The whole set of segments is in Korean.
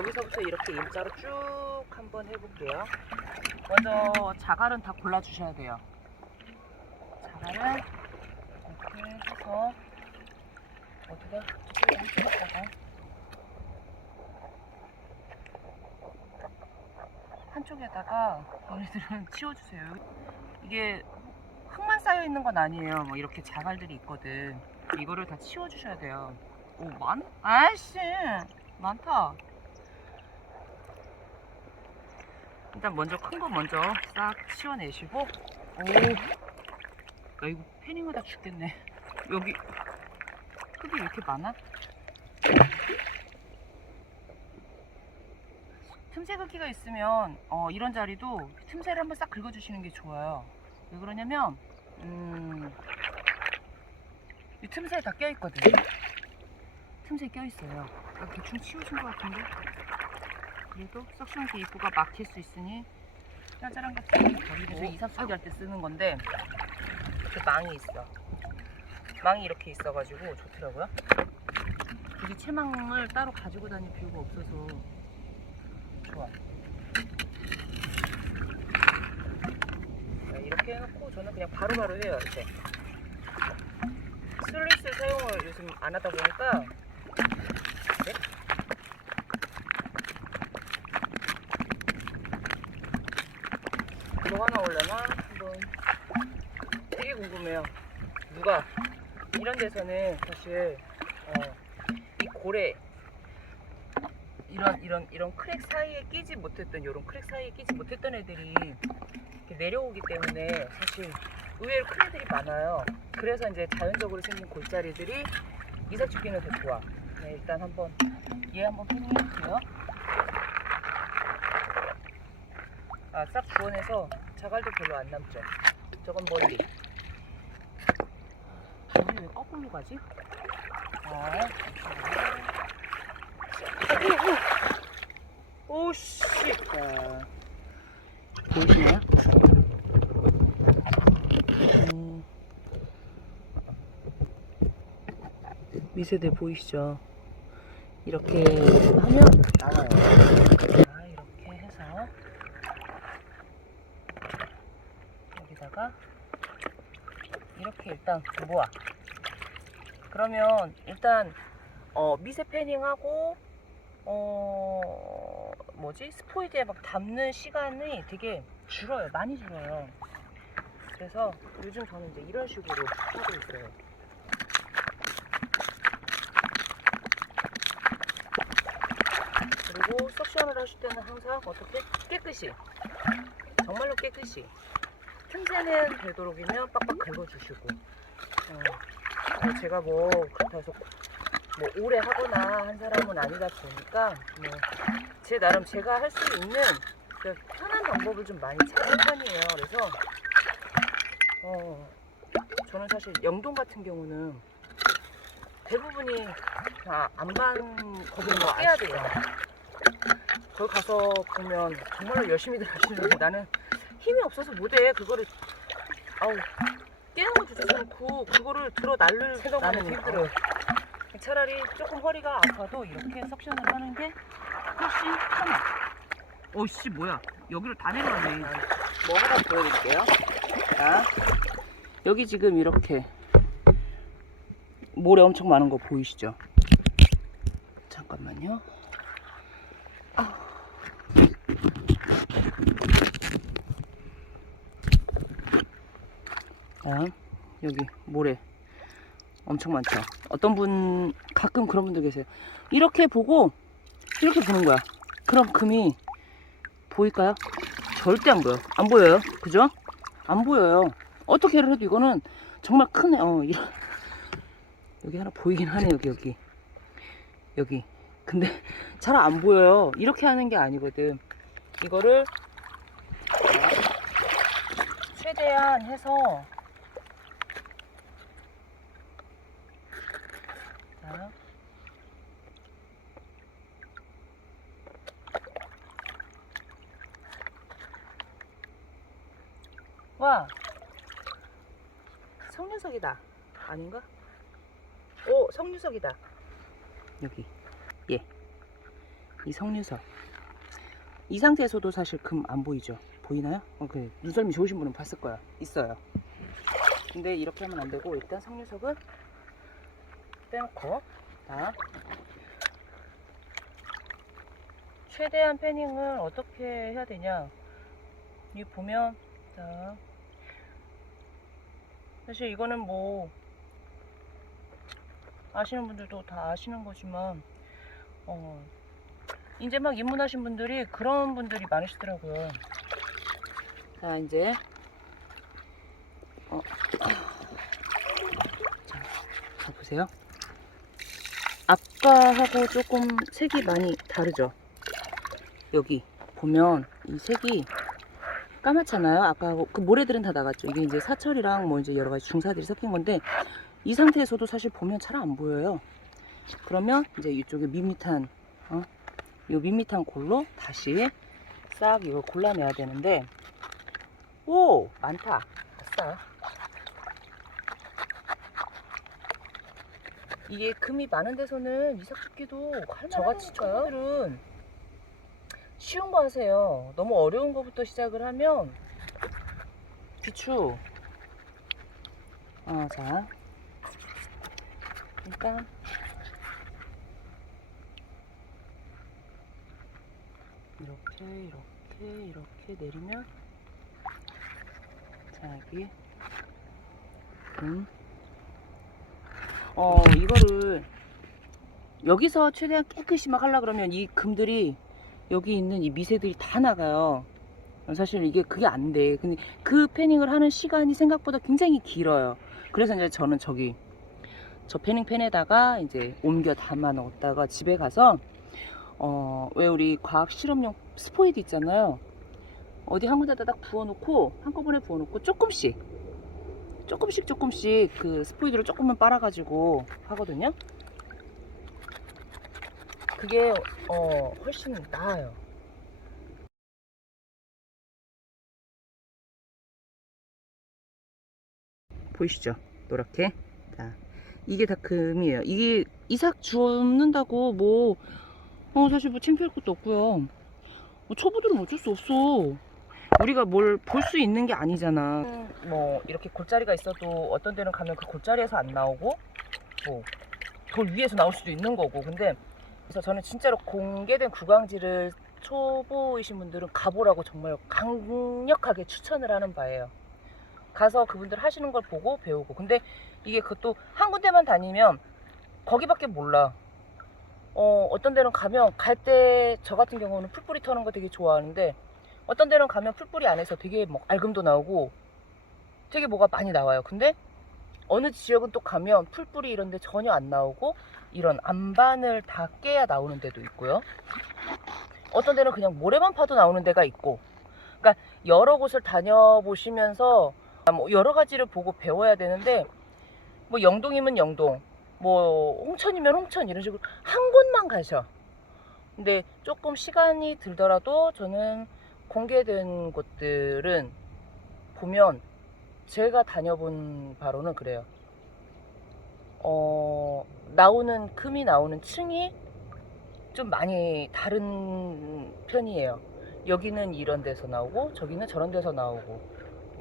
여기서부터 이렇게 일자로 쭉 한번 해볼게요. 먼저 자갈은 다 골라주셔야 돼요. 자갈은 이렇게 해서 어디다 저쪽에 한쪽에다가 한쪽에다가 얘네들은 치워주세요. 이게 흙만 쌓여 있는 건 아니에요. 뭐 이렇게 자갈들이 있거든. 이거를 다 치워주셔야 돼요. 오, 많? 아이씨, 많다. 일단 먼저 큰 거 먼저 싹 치워내시고, 오, 나 이거 패닝하다 죽겠네. 여기 흙이 왜 이렇게 많아? 틈새 긁기가 있으면 어, 이런 자리도 틈새를 한번 싹 긁어주시는 게 좋아요. 왜 그러냐면 음, 이 틈새에 다 껴있거든요. 틈새에 껴있어요. 아, 대충 치우신 것 같은데 그래도 석션기 입구가 막힐 수 있으니 짜잘한 같은 버리에서 이삽수리 할때 쓰는 건데 이렇게 망이 있어. 망이 이렇게 있어가지고 좋더라고요. 굳이 채망을 따로 가지고 다닐 필요가 없어서 좋아. 네, 이렇게 해놓고 저는 그냥 바로바로 해요 이제. 슬리스 사용을 요즘 안 하다 보니까 네? 뭐 하나 올려나 한번 되게 궁금해요. 누가 데서는 사실 어, 이 고래 이런 이런 이런 크랙 사이에 끼지 못했던 이런 크랙 사이에 끼지 못했던 애들이 이렇게 내려오기 때문에 사실 의외로 큰 애들이 많아요. 그래서 이제 자연적으로 생긴 골짜리들이 이삭 죽기는 더 좋아. 네, 일단 한번 얘 한번 패닝해볼게요. 아, 싹 구워내서 자갈도 별로 안 남죠. 저건 멀리. 거꾸로 가지? 아, 오, 씨. 자, 보이시나요? 음, 미세대 보이시죠? 이렇게 하면 나와요. 자, 이렇게 해서 여기다가 이렇게 일단 모아. 그러면 일단 어, 미세 패닝하고 어 뭐지 스포이드에 막 담는 시간이 되게 줄어요. 많이 줄어요. 그래서 요즘 저는 이제 이런 식으로 하고 있어요. 그리고 석션을 하실 때는 항상 어떻게 깨끗이 정말로 깨끗이 틈새는 되도록이면 빡빡 긁어주시고 어, 어, 제가 뭐 그렇다 해서 뭐 오래 하거나 한 사람은 아니다 보니까 뭐 제 나름 제가 할 수 있는 그 편한 방법을 좀 많이 찾는 편이에요. 그래서 어 저는 사실 영동 같은 경우는 대부분이 다 안반 거기는 뭐 빼야 돼요. 거기 가서 보면 정말로 열심히들 하시는데 나는 힘이 없어서 못해. 그거를 아우 좋지 않고 그거를 들어 날를 나는 힘들어. 차라리 조금 허리가 아파도 이렇게 석션을 하는 게 훨씬 편해. 오씨 뭐야? 여기를 다 내려왔네. 뭐 하나 보여드릴게요. 자, 여기 지금 이렇게 모래 엄청 많은 거 보이시죠? 잠깐만요. 아. 자, 여기 모래 엄청 많죠. 어떤 분 가끔 그런 분들 계세요. 이렇게 보고 이렇게 보는 거야. 그럼 금이 보일까요? 절대 안 보여. 안 보여요. 그죠? 안 보여요. 어떻게 해도 이거는 정말 크네. 어, 이런. 여기 하나 보이긴 하네. 여기 여기 여기. 근데 잘 안 보여요. 이렇게 하는 게 아니거든. 이거를 최대한 해서 자. 와 성유석이다 아닌가? 오 성유석이다 여기 예이 석류석. 이 상태에서도 사실 금 안 보이죠? 보이나요? 어, 그 눈썰미 좋으신 분은 봤을 거예요. 있어요. 근데 이렇게 하면 안 되고 일단 석류석은 빼놓고 자. 최대한 패닝을 어떻게 해야 되냐? 이 보면 자. 사실 이거는 뭐 아시는 분들도 다 아시는 거지만 어 이제 막 입문하신 분들이 그런 분들이 많으시더라고요. 자 이제. 어. 자, 자 보세요 아까하고 조금 색이 많이 다르죠 여기 보면 이 색이 까맣잖아요. 아까 그 모래들은 다 나갔죠. 이게 이제 사철이랑 뭐 이제 여러 가지 중사들이 섞인 건데 이 상태에서도 사실 보면 잘 안 보여요. 그러면 이제 이쪽에 밋밋한 어? 이 밋밋한 골로 다시 싹 이걸 골라내야 되는데 오 많다. 아싸. 이게 금이 많은 데서는 이삭죽기도 저같이 초보들은 쉬운 거 하세요. 너무 어려운 거부터 시작을 하면 비추. 어, 자. 일단 이렇게 이렇게 이렇게 내리면 자 여기 음. 어 이거를 여기서 최대한 깨끗이 막 하려 그러면 이 금들이 여기 있는 이 미세들이 다 나가요. 사실 이게 그게 안 돼. 근데 그 패닝을 하는 시간이 생각보다 굉장히 길어요. 그래서 이제 저는 저기 저 패닝 펜에다가 이제 옮겨 담아 넣었다가 집에 가서 어 왜 우리 과학 실험용 스포이드 있잖아요. 어디 한 군데다 딱 부어놓고 한꺼번에 부어놓고 조금씩 조금씩 조금씩 그 스포이드를 조금만 빨아가지고 하거든요. 그게 어 훨씬 나아요. 보이시죠? 노랗게. 자, 이게 다 금이에요. 이게 이삭 주는다고 뭐, 어, 사실 뭐 창피할 것도 없고요. 뭐 초보들은 어쩔 수 없어. 우리가 뭘 볼 수 있는 게 아니잖아. 뭐 이렇게 골짜리가 있어도 어떤 데는 가면 그 골짜리에서 안 나오고, 뭐 돌 위에서 나올 수도 있는 거고. 근데 그래서 저는 진짜로 공개된 구강지를 초보이신 분들은 가보라고 정말 강력하게 추천을 하는 바예요. 가서 그분들 하시는 걸 보고 배우고. 근데 이게 그것도 한 군데만 다니면 거기밖에 몰라. 어, 어떤 데는 가면 갈 때 저 같은 경우는 풀뿌리 터는 거 되게 좋아하는데 어떤 데는 가면 풀뿌리 안에서 되게 뭐 알금도 나오고 되게 뭐가 많이 나와요. 근데 어느 지역은 또 가면 풀뿌리 이런 데 전혀 안 나오고 이런 안반을 다 깨야 나오는 데도 있고요. 어떤 데는 그냥 모래만 파도 나오는 데가 있고. 그러니까 여러 곳을 다녀보시면서 뭐 여러 가지를 보고 배워야 되는데 뭐 영동이면 영동, 뭐 홍천이면 홍천 이런 식으로 한 곳만 가셔. 근데 조금 시간이 들더라도 저는 공개된 곳들은 보면 제가 다녀본 바로는 그래요. 어, 나오는 금이 나오는 층이 좀 많이 다른 편이에요. 여기는 이런 데서 나오고 저기는 저런 데서 나오고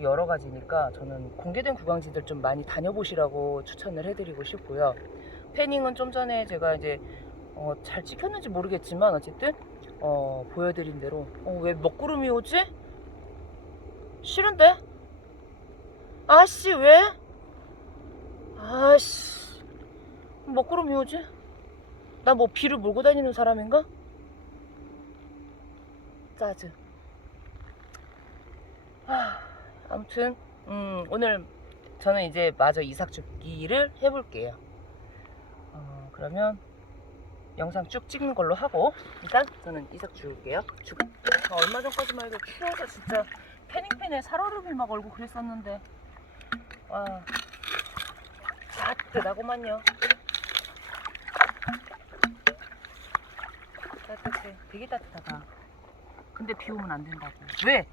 여러 가지니까 저는 공개된 구강지들 좀 많이 다녀보시라고 추천을 해드리고 싶고요. 패닝은 좀 전에 제가 이제 어, 잘 찍혔는지 모르겠지만 어쨌든 어, 보여드린 대로 어, 왜 먹구름이 오지? 싫은데? 아씨 왜? 아씨 먹구름이 오지? 나 뭐 비를 몰고 다니는 사람인가? 짜증. 하, 아무튼 음, 오늘 저는 이제 마저 이삭 줍기를 해볼게요. 어, 그러면 영상 쭉 찍는 걸로 하고 일단 저는 이삭 줄게요. 주 아, 얼마 전까지만 해도 추워서 진짜 패닝팬에 살얼음을 막 얼고 그랬었는데 와 따뜻하구만요. 따뜻해. 되게 따뜻하다. 근데 비 오면 안 된다고. 왜?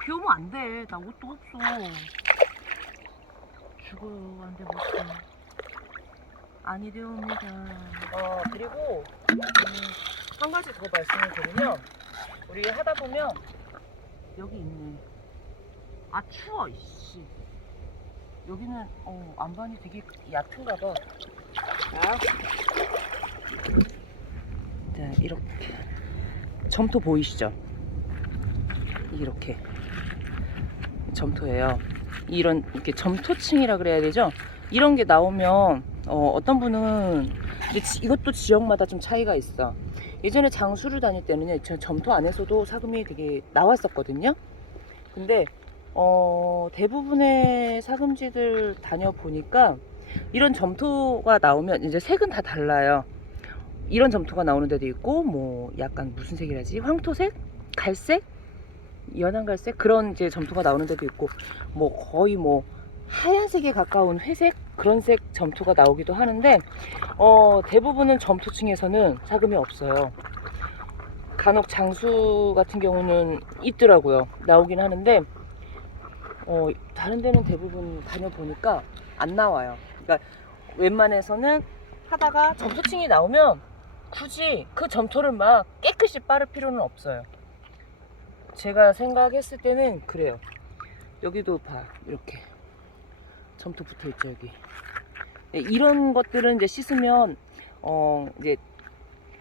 비 오면 안 돼. 나 옷도 없어. 죽어요. 안 돼, 못 돼. 아니 되옵니다. 어, 그리고, 음, 한 가지 더 말씀을 드리면 우리 하다 보면 여기 있네. 아 추워 이씨. 여기는 어 안반이 되게 얕은가 봐. 자, 자 이렇게 점토 보이시죠? 이렇게 점토예요. 이런 이렇게 점토층이라 그래야 되죠? 이런 게 나오면 어, 어떤 분은 근데 지- 이것도 지역마다 좀 차이가 있어. 예전에 장수를 다닐 때는 저 점토 안에서도 사금이 되게 나왔었거든요. 근데 어, 대부분의 사금지들 다녀보니까 이런 점토가 나오면 이제 색은 다 달라요. 이런 점토가 나오는 데도 있고 뭐 약간 무슨 색이라지? 황토색? 갈색? 연한 갈색? 그런 이제 점토가 나오는 데도 있고 뭐 거의 뭐 하얀색에 가까운 회색 그런 색 점토가 나오기도 하는데 어, 대부분은 점토층에서는 사금이 없어요. 간혹 장수 같은 경우는 있더라고요. 나오긴 하는데 어, 다른 데는 대부분 다녀보니까 안 나와요. 그러니까 웬만해서는 하다가 점토층이 나오면 굳이 그 점토를 막 깨끗이 빠를 필요는 없어요. 제가 생각했을 때는 그래요. 여기도 봐 이렇게 점토 붙어 있죠 여기. 네, 이런 것들은 이제 씻으면 어 이제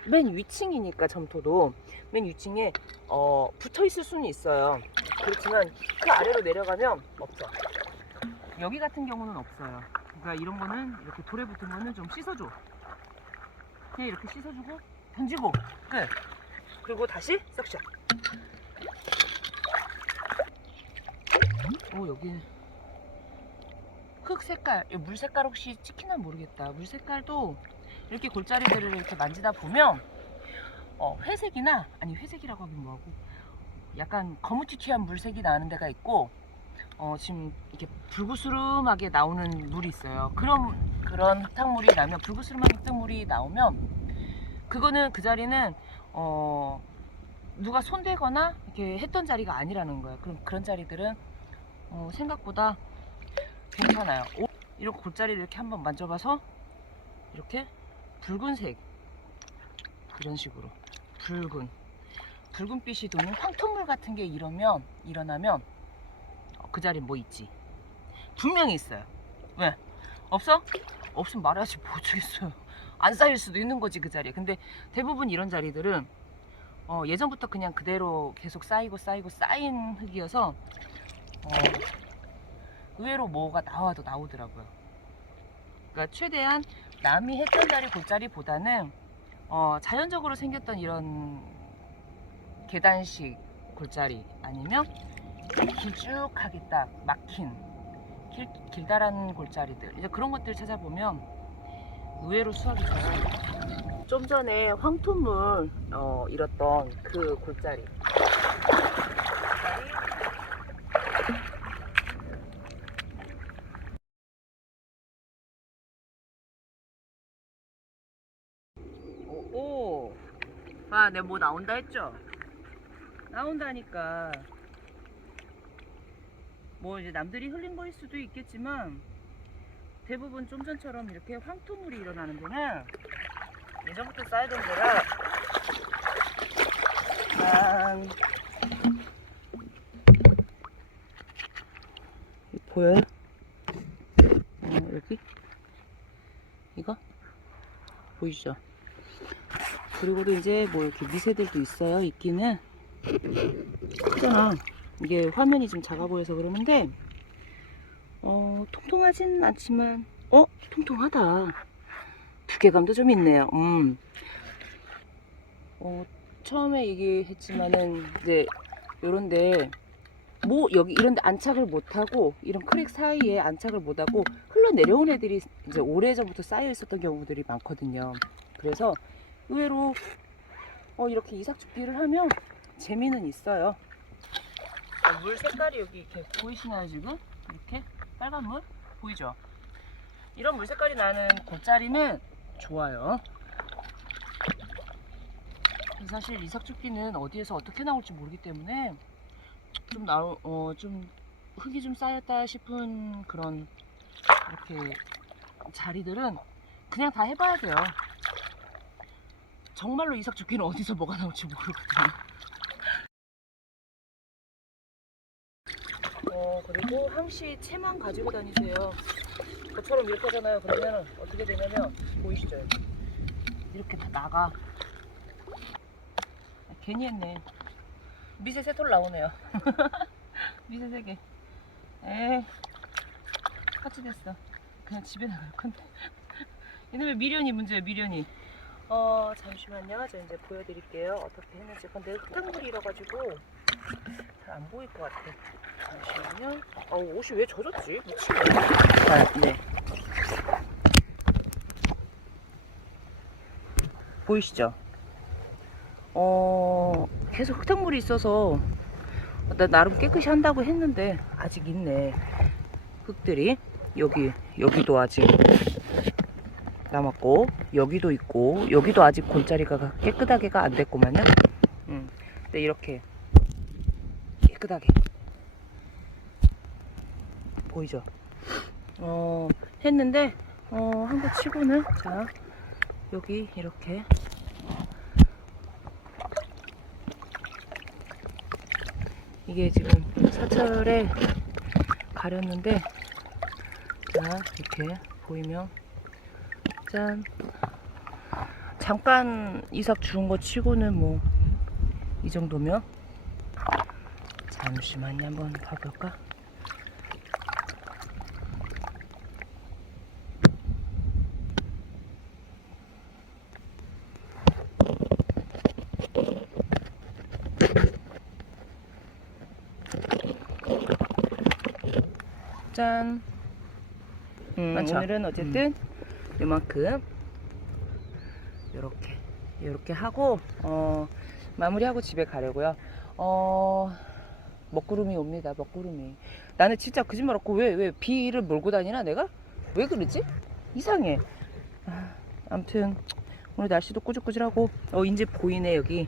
맨 위층이니까 점토도 맨 위층에 어 붙어 있을 수는 있어요. 그렇지만 그 아래로 내려가면 없죠. 여기 같은 경우는 없어요. 그러니까 이런 거는 이렇게 돌에 붙은 거는 좀 씻어줘. 그냥 이렇게 씻어주고 던지고 끝. 그리고 다시 싹샷. 오 여기 흙 색깔, 이물 색깔 혹시 찍히나 모르겠다. 물 색깔도 이렇게 골짜리들을 이렇게 만지다 보면 어, 회색이나 아니 회색이라고 하긴 뭐하고 약간 거무튀튀한 물색이 나는 데가 있고 어, 지금 이렇게 불구스름하게 나오는 물이 있어요. 그런 그런 흙탕물이 나면 불구스름한 흙탕물이 나오면 그거는 그 자리는 어, 누가 손대거나 이렇게 했던 자리가 아니라는 거예요. 그럼 그런 자리들은 어, 생각보다 괜찮아요. 오, 이런 골짜리를 이렇게 한번 만져봐서 이렇게 붉은색 이런 식으로 붉은 붉은빛이 도는 황토물 같은 게 이러면 일어나면 어, 그 자리에 뭐 있지? 분명히 있어요. 왜? 없어? 없으면 말해야지 뭐 어쩌겠어요. 안 쌓일 수도 있는 거지 그 자리에. 근데 대부분 이런 자리들은 어, 예전부터 그냥 그대로 계속 쌓이고 쌓이고 쌓인 흙이어서 어, 의외로 뭐가 나와도 나오더라고요. 그러니까 최대한 남이 했던 자리 골짜리보다는 어, 자연적으로 생겼던 이런 계단식 골짜리 아니면 길쭉하게 딱 막힌 길, 길다란 골짜리들 이제 그런 것들 찾아보면 의외로 수확이 좋아요. 좀 전에 황토물 어, 잃었던 그 골짜리. 골짜리 오, 오. 아, 내가 뭐 나온다 했죠? 나온다니까. 뭐 이제 남들이 흘린 거일 수도 있겠지만 대부분 좀 전처럼 이렇게 황토물이 일어나는 데는 예전부터 쌓여던 데라 짠. 보여요? 어, 여기? 이거? 보이시죠? 그리고도 이제 뭐 이렇게 미세들도 있어요. 있기는 크잖아. 이게 화면이 좀 작아 보여서 그러는데 어 통통하진 않지만 어 통통하다. 두께감도 좀 있네요. 음. 어 처음에 얘기했지만은 이제 요런데 뭐 여기 이런데 안착을 못하고 이런 크랙 사이에 안착을 못하고 흘러내려온 애들이 이제 오래전부터 쌓여 있었던 경우들이 많거든요. 그래서 의외로 어, 이렇게 이삭죽기를 하면 재미는 있어요. 아, 물 색깔이 여기 이렇게 보이시나요 지금? 이렇게 빨간 물 보이죠? 이런 물 색깔이 나는 골짜리는 좋아요. 사실 이삭죽기는 어디에서 어떻게 나올지 모르기 때문에 좀 나오 어좀 흙이 좀 쌓였다 싶은 그런 이렇게 자리들은 그냥 다 해봐야 돼요. 정말로 이삭 죽기는 어디서 뭐가 나올지 모르거든요. 어 그리고 항시 채만 가지고 다니세요. 저처럼 이렇게 하잖아요. 그러면 어떻게 되냐면 보이시죠? 이렇게 다 나가. 아, 괜히 했네. 미세 세톨 나오네요. 미세 세 개. 에 같이 됐어. 그냥 집에 나갈 건데. 이놈의 미련이 문제예요. 미련이. 어 잠시만요. 제가 이제 보여드릴게요. 어떻게 했는지. 근데 흙탕물이 일어가지고 잘 안 보일 것 같아. 잠시만요. 어 옷이 왜 젖었지? 미치네. 아, 네. 보이시죠? 어 계속 흙탕물이 있어서 나 나름 깨끗이 한다고 했는데 아직 있네 흙들이 여기 여기도 아직 남았고 여기도 있고 여기도 아직 골자리가 깨끗하게가 안 됐구만요. 음, 근데 이렇게 깨끗하게 보이죠? 어 했는데 어 한 거 치고는 자 여기 이렇게. 이게 지금 사철에 가렸는데 자 이렇게 보이면 짠. 잠깐 이삭 주운 거 치고는 뭐 이 정도면? 잠시만요 한번 봐볼까? 짠. 음? 오늘은 어쨌든 요만큼. 요렇게 요렇게 하고 어 마무리하고 집에 가려고요. 어 먹구름이 옵니다 먹구름이. 나는 진짜 거짓말 없고 왜 왜 비를 몰고 다니나 내가? 왜 그러지? 이상해. 아, 아무튼 오늘 날씨도 꾸질꾸질하고 어 이제 보이네 여기.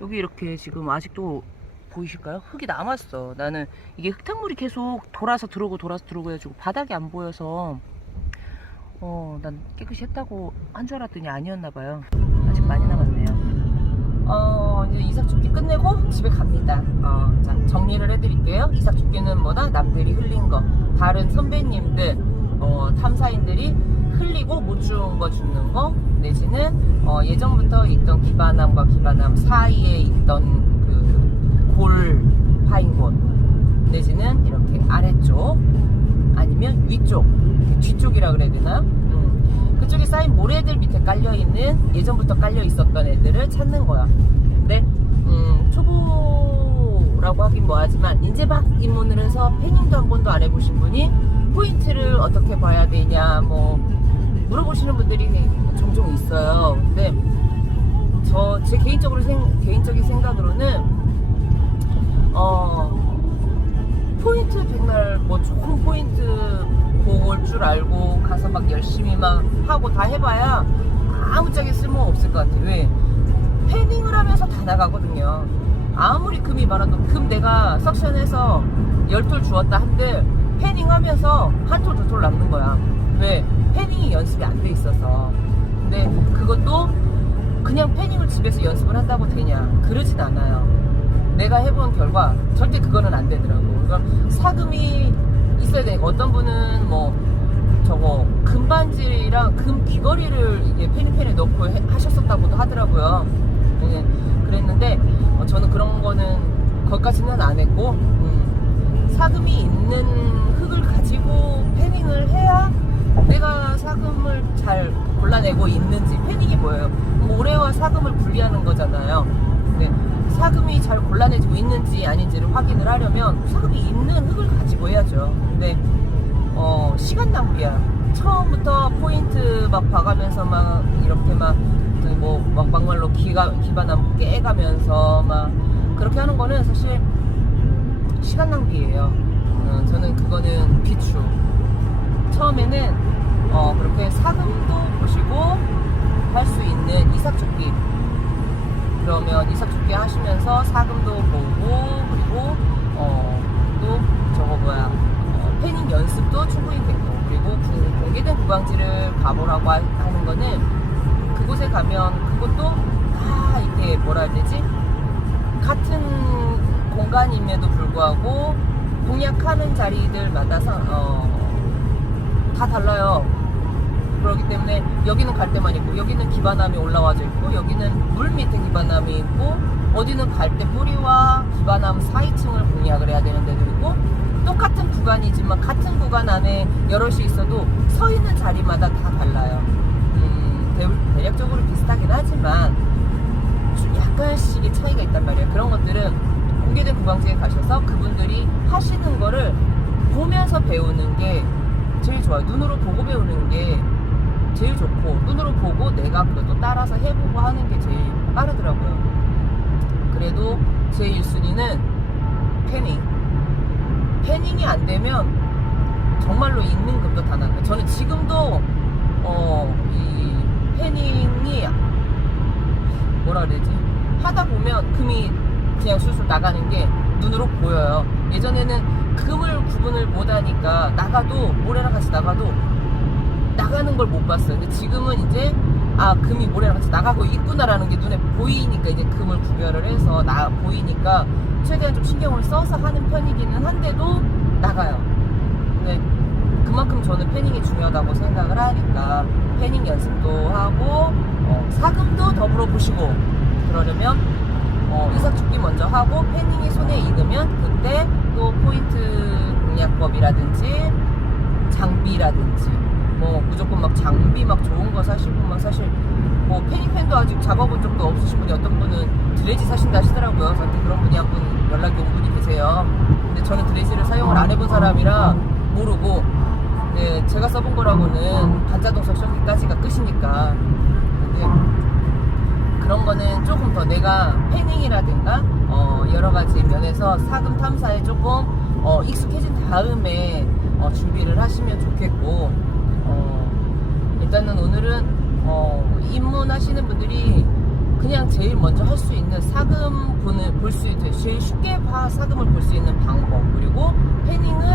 여기 이렇게 지금 아직도 보이실까요? 흙이 남았어. 나는 이게 흙탕물이 계속 돌아서 들어오고 돌아서 들어오고 해가지고 바닥이 안 보여서 어, 난 깨끗이 했다고 한 줄 알았더니 아니었나 봐요. 아직 많이 남았네요. 어, 이제 이삭죽기 끝내고 집에 갑니다. 어, 자, 정리를 해드릴게요. 이삭죽기는 뭐다? 남들이 흘린 거. 다른 선배님들, 어, 탐사인들이 흘리고 못 주운 거 줍는 거. 내지는, 어, 예전부터 있던 기반함과 기반함 사이에 있던 그, 골, 파인 곳. 내지는 이렇게 아래쪽. 아니면 위쪽. 뒤쪽이라 그래야 되나요? 음. 그쪽에 쌓인 모래들 밑에 깔려 있는 예전부터 깔려 있었던 애들을 찾는 거야. 근데 음, 초보라고 하긴 뭐하지만 이제 막 입문을 해서 패닝도 한 번도 안 해보신 분이 포인트를 어떻게 봐야 되냐 뭐 물어보시는 분들이 종종 있어요. 근데 저 제 개인적으로 생, 개인적인 생각으로는 어 포인트 백날 뭐 좋은 포인트 볼줄 알고 가서 막 열심히 막 하고 다 해봐야 아무짝에 쓸모 없을 것 같아요. 왜? 패닝을 하면서 다 나가거든요. 아무리 금이 많아도 금 내가 석션해서 열톨 주었다 한들 패닝 하면서 한 톨, 두 톨 남는 거야. 왜? 패닝이 연습이 안 돼 있어서. 근데 그것도 그냥 패닝을 집에서 연습을 한다고 되냐? 그러진 않아요. 내가 해본 결과 절대 그거는 안 되더라고. 그러니까 사금이 있어야 되니까 어떤 분은 뭐 저거 금반지랑 금 귀걸이를 이게 페니펜에 넣고 해- 하셨었다고도 하더라고요. 예, 그랬는데 어, 저는 그런 거는 거기까지는 안 했고 음, 사금이 있는 흙을 가지고 패닝을 해야 내가 사금을 잘 골라내고 있는지 패닝이 뭐예요? 모래와 사금을 분리하는 거잖아요. 근데 사금이 잘 골라내지고 있는지 아닌지를 확인을 하려면 사금이 있는 흙을 가지고 해야죠. 근데 어, 시간 낭비야. 처음부터 포인트 막 봐가면서 막 이렇게 막 뭐막 막말로 기가 기반함 깨가면서 막 그렇게 하는 거는 사실 시간 낭비예요. 어, 저는 그거는 비추. 처음에는 어, 그렇게 사금도 보시고 할 수 있는 이삭죽기 그러면 이사축계 하시면서 사금도 보고 그리고 어, 또 저거 뭐야 어, 패닝 연습도 충분히 됐고 그리고 그 공개된 구강지를 가보라고 하는 거는 그곳에 가면 그것도 다 이게 뭐라 해야 되지 같은 공간임에도 불구하고 공략하는 자리들마다 상, 어, 다 달라요. 그렇기 때문에 여기는 갈대만 있고 여기는 기반함이 올라와져 있고 여기는 물 밑에 기반함이 있고 어디는 갈대 뿌리와 기반함 사이층을 공략을 해야 되는 데도 있고 똑같은 구간이지만 같은 구간 안에 여럿이 있어도 서 있는 자리마다 다 달라요. 음, 대- 대략적으로 비슷하긴 하지만 좀 약간씩의 차이가 있단 말이에요. 그런 것들은 공개된 구강지에 가셔서 그분들이 하시는 거를 보면서 배우는 게 제일 좋아요. 눈으로 보고 배우는 게 제일 좋고 눈으로 보고 내가 그래도 따라서 해보고 하는 게 제일 빠르더라고요. 그래도 제 1순위는 패닝. 패닝이 안 되면 정말로 있는 금도 다 나는 거예요. 저는 지금도 어, 이 패닝이 뭐라 그러지? 하다 보면 금이 그냥 술술 나가는 게 눈으로 보여요. 예전에는 금을 구분을 못 하니까 나가도 모래랑 같이 나가도 나가는 걸 못 봤어요. 근데 지금은 이제 아 금이 모래랑 같이 나가고 있구나라는 게 눈에 보이니까 이제 금을 구별을 해서 나 보이니까 최대한 좀 신경을 써서 하는 편이기는 한데도 나가요. 근데 그만큼 저는 패닝이 중요하다고 생각을 하니까 패닝 연습도 하고 어, 사금도 더불어 보시고 그러려면 어, 이삭죽기 먼저 하고 패닝이 손에 익으면 그때 또 포인트 공략법이라든지 장비라든지 뭐 무조건 막 장비 막 좋은 거 사시고 막 사실 뭐 패닝팬도 아직 잡아본 적도 없으신 분이 어떤 분은 드레지 사신다 하시더라고요. 저한테 그런 분이 한 분 연락이 온 분이 계세요. 근데 저는 드레지를 사용을 안 해본 사람이라 모르고 네, 제가 써본 거라고는 반자동석 전기까지가 끝이니까 근데 그런 거는 조금 더 내가 패닝이라든가 어, 여러 가지 면에서 사금 탐사에 조금 어, 익숙해진 다음에 어, 준비를 하시면 좋겠고 어, 일단은 오늘은 어, 입문하시는 분들이 그냥 제일 먼저 할 수 있는 사금 분을 볼 수 있는 제일 쉽게 봐 사금을 볼 수 있는 방법 그리고 패닝을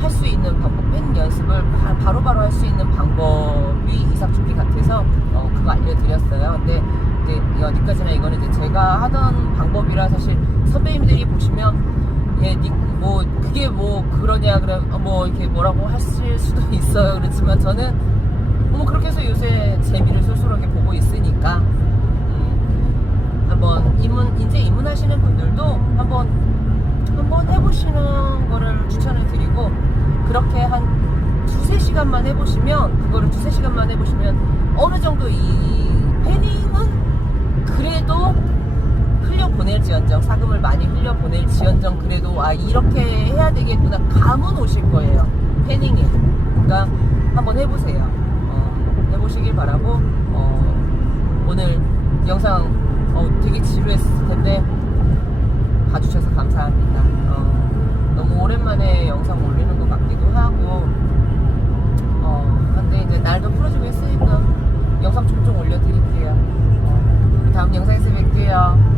할 수 있는 방법, 팬 연습을 바, 바로바로 할 수 있는 방법이 이삭죽기 같아서 어, 그거 알려드렸어요. 근데 이제 여기까지나 이거는 이제 제가 하던 방법이라 사실 선배님들이 보시면 예, 니- 뭐 그게 뭐 그러냐 그래 어, 뭐 이렇게 뭐라고 하실 수도 있어요. 그렇지만 저는 뭐 그렇게 해서 요새 재미를 쏠쏠하게 보고 있으니까. 음, 한번 입문 이제 입문하시는 분들도 한번 한번 해보시는 거를 추천을 드리고 그렇게 한 두세 시간만 해보시면 그거를 두세 시간만 해보시면 어느 정도 이 패닝은 그래도 흘려보낼지언정 사금을 많이 흘려보낼지언정 그래도 아 이렇게 해야 되겠구나. 감은 오실 거예요. 패닝이. 그러니까 한번 해보세요. 어, 해보시길 바라고 어, 오늘 영상 어, 되게 지루했을 텐데 봐주셔서 감사합니다. 어, 너무 오랜만에 영상 올리는 것 같기도 하고, 어, 근데 이제 날도 풀어지고 있으니까 영상 종종 올려드릴게요. 어, 다음 영상에서 뵐게요.